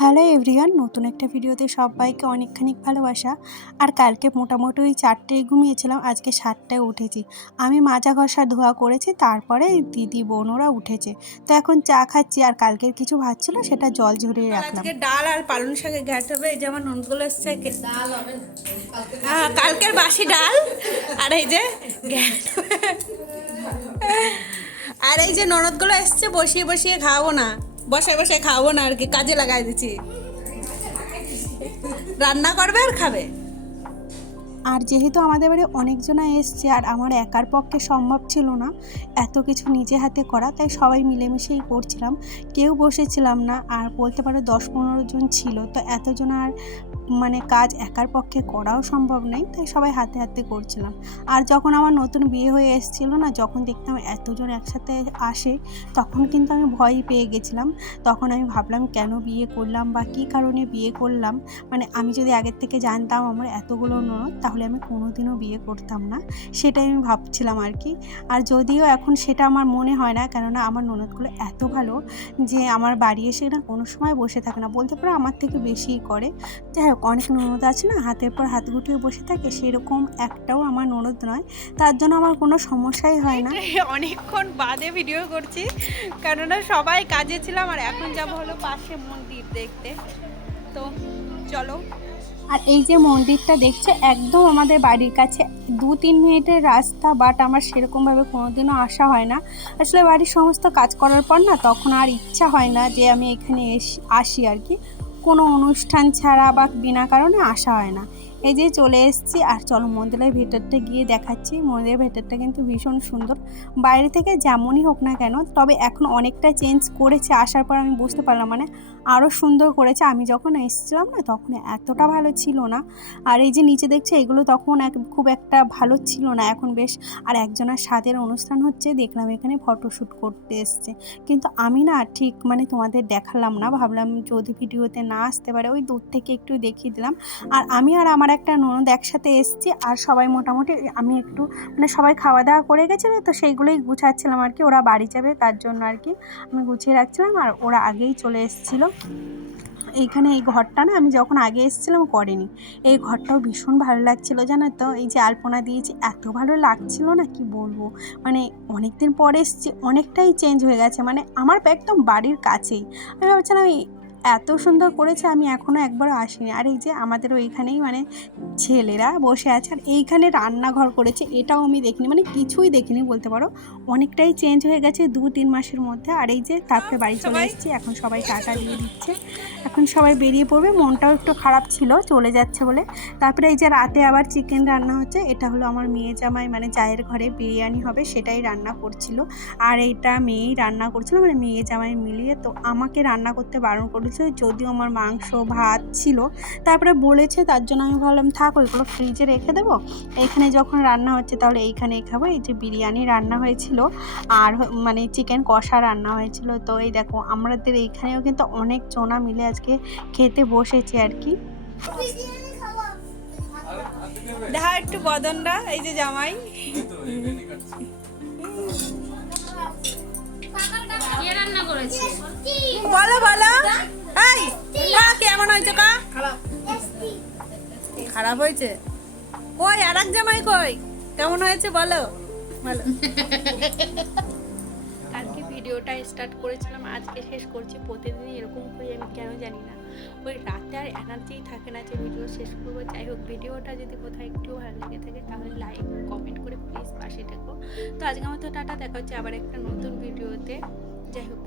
Hello everyone, নতুন একটা ভিডিওতে সবাইকে অনেকখানি ভালোবাসা। আর কালকে মোটামুটি ওই 4টায় ঘুমিয়েছিলাম, আজকে 7টায় উঠেছি। আমি মাজা ঘষা ধোয়া করেছি, তারপরে দিদি বোনরা উঠেছে। তো এখন চা খাচ্ছি, আর কালকের কিছু ভাত ছিল সেটা জল ঝরিয়ে রাখলাম। আজকে ডাল আর পালং শাকের ঘ্যাট হবে। এই যে আমার ননদগুলো এসছে, ডাল হবে কালকের বাসি ডাল, আর এই যে ঘ্যাট। আর এই যে ননদগুলো এসছে, বসিয়ে বসিয়ে খাওয়াবো না, বসে বসে খাওয়াবো না আর কি, কাজে লাগাই দিচ্ছি। রান্না করবে আর খাবে। আর যেহেতু আমাদের বাড়ি অনেকজনা এসছে, আর আমার একার পক্ষে সম্ভব ছিল না এত কিছু নিজে হাতে করা, তাই সবাই মিলেমিশেই করছিলাম। কেউ বসেছিলাম না, আর বলতে পারো 10-15 জন ছিল। তো এতজন আর কাজ একার পক্ষে করাও সম্ভব নয়, তাই সবাই হাতে হাতে করছিলাম। আর যখন আমার নতুন বিয়ে হয়ে এসেছিলো না, যখন দেখতাম এতজন একসাথে আসে, তখন কিন্তু আমি ভয় পেয়ে গেছিলাম। তখন আমি ভাবলাম কেন বিয়ে করলাম বা কী কারণে বিয়ে করলাম। আমি যদি আগের থেকে জানতাম আমার এতগুলো ননদ, তাহলে আমি কোনোদিনও বিয়ে করতাম না, সেটাই আমি ভাবছিলাম আর কি। আর যদিও এখন সেটা আমার মনে হয় না, কেননা আমার ননদগুলো এত ভালো যে আমার বাড়ি এসে না কোনো সময় বসে থাকে না, বলতে পারো আমার থেকে বেশিই করে। যাই হোক, অনেক ননদ আছে না হাতের পর হাত গুটিয়ে বসে থাকে, সেরকম একটাও আমার ননদ নয়। তার জন্য আমার কোনো সমস্যাই হয় না। অনেকক্ষণ বাদে ভিডিও করছি, কেননা সবাই কাজে ছিলাম। আর এখন যাবো হলো পাশে মন্দির দেখতে, তো চলো। আর এই যে মন্দিরটা দেখছে, একদম আমাদের বাড়ির কাছে 2-3 মিনিটের রাস্তা, বাট আমার সেরকমভাবে কোনোদিনও আসা হয় না। আসলে বাড়ির সমস্ত কাজ করার পর না, তখন আর ইচ্ছা হয় না যে আমি এখানে আসি আর কি। কোনো অনুষ্ঠান ছাড়া বা বিনা কারণে আসা হয় না। এই যে চলে এসেছি, আর চলো মন্দিরের ভেতরটা গিয়ে দেখাচ্ছি। মন্দিরের ভেতরটা কিন্তু ভীষণ সুন্দর, বাইরে থেকে যেমনই হোক না কেন, তবে এখন অনেকটা চেঞ্জ করেছে। আসার পর আমি বুঝতে পারলাম আরও সুন্দর করেছে। আমি যখন এসেছিলাম না, তখন এতটা ভালো ছিল না। আর এই যে নিচে দেখছে, এগুলো তখন খুব একটা ভালো ছিল না, এখন বেশ। আর একজনের স্বাদের অনুষ্ঠান হচ্ছে, দেখলাম এখানে ফটোশ্যুট করতে এসছে। কিন্তু আমি না ঠিক তোমাদের দেখালাম না, ভাবলাম যদি ভিডিওতে না আসতে পারে, ওই দূর থেকে একটু দেখিয়ে দিলাম। আর আমি আর আমার একটা ননদ একসাথে এসেছি, আর সবাই মোটামুটি আমি একটু সবাই খাওয়া দাওয়া করে গেছিলো, তো সেইগুলোই গুছাচ্ছিলাম আর কি। ওরা বাড়ি যাবে তার জন্য আর কি আমি গুছিয়ে রাখছিলাম, আর ওরা আগেই চলে এসেছিলো। এইখানে এই ঘরটা না, আমি যখন আগে এসেছিলাম করেনি। এই ঘরটাও ভীষণ ভালো লাগছিলো, জানো তো। এই যে আলপনা দিয়েছি, এত ভালো লাগছিলো না, কি বলবো। অনেকদিন পরে এসেছি, অনেকটাই চেঞ্জ হয়ে গেছে, আমার একদম বাড়ির কাছেই। আমি ভাবছিলাম এত সুন্দর করেছে, আমি এখনও একবারও আসিনি। আর এই যে আমাদের ওইখানেই ছেলেরা বসে আছে, আর এইখানে রান্নাঘর করেছে, এটাও আমি দেখিনি, কিছুই দেখিনি বলতে পারো। অনেকটাই চেঞ্জ হয়ে গেছে 2-3 মাসের মধ্যে। আর এই যে তারপরে বাড়ি চলে এসেছি, এখন সবাই টাটা দিয়ে দিচ্ছে, এখন সবাই বেরিয়ে পড়বে। মনটাও একটু খারাপ ছিল চলে যাচ্ছে বলে। তারপরে এই যে রাতে আবার চিকেন রান্না হচ্ছে, এটা হলো আমার মেয়ে জামাই, জায়ের ঘরে বিরিয়ানি হবে, সেটাই রান্না করছিল। আর এইটা মেয়েই রান্না করছিল, মেয়ে জামাই মিলিয়ে। তো আমাকে রান্না করতে বারণ করেছিল, যদিও আমার মাংস ভাত ছিল। তারপরে বলেছে, তার জন্য আমি ভাবলাম থাক, ওইগুলো ফ্রিজে রেখে দেবো, এইখানে যখন রান্না হচ্ছে তাহলে এইখানেই খাবো। এই যে বিরিয়ানি রান্না হয়েছিল, আর চিকেন কষা রান্না হয়েছিল। তো এই দেখো, আমাদের এইখানেও কিন্তু অনেক জনা মিলে আজকে খেতে বসেছে আর কি। দেখা একটু বদনরা, এই যে জামাই। বলো বলো, এই কেমন হয়েছে? খারাপ হয়েছে? কই আর এক জামাই কই? কেমন হয়েছে বলো বলো। কালকে ভিডিওটা স্টার্ট করেছিলাম, আজকে শেষ করছি। প্রতিদিনই এরকম করি, আমি কেন জানি না, ওই রাতে আর এনার্জিই থাকে না যে ভিডিও শেষ করবো। যাই হোক, ভিডিওটা যদি কোথাও একটু ভালো লেগে থাকে তাহলে লাইক কমেন্ট করে প্লিজ পাশে থাকো। তো আজকে আমার তো টাটা, দেখা হচ্ছে আবার একটা নতুন ভিডিওতে। যাই হোক।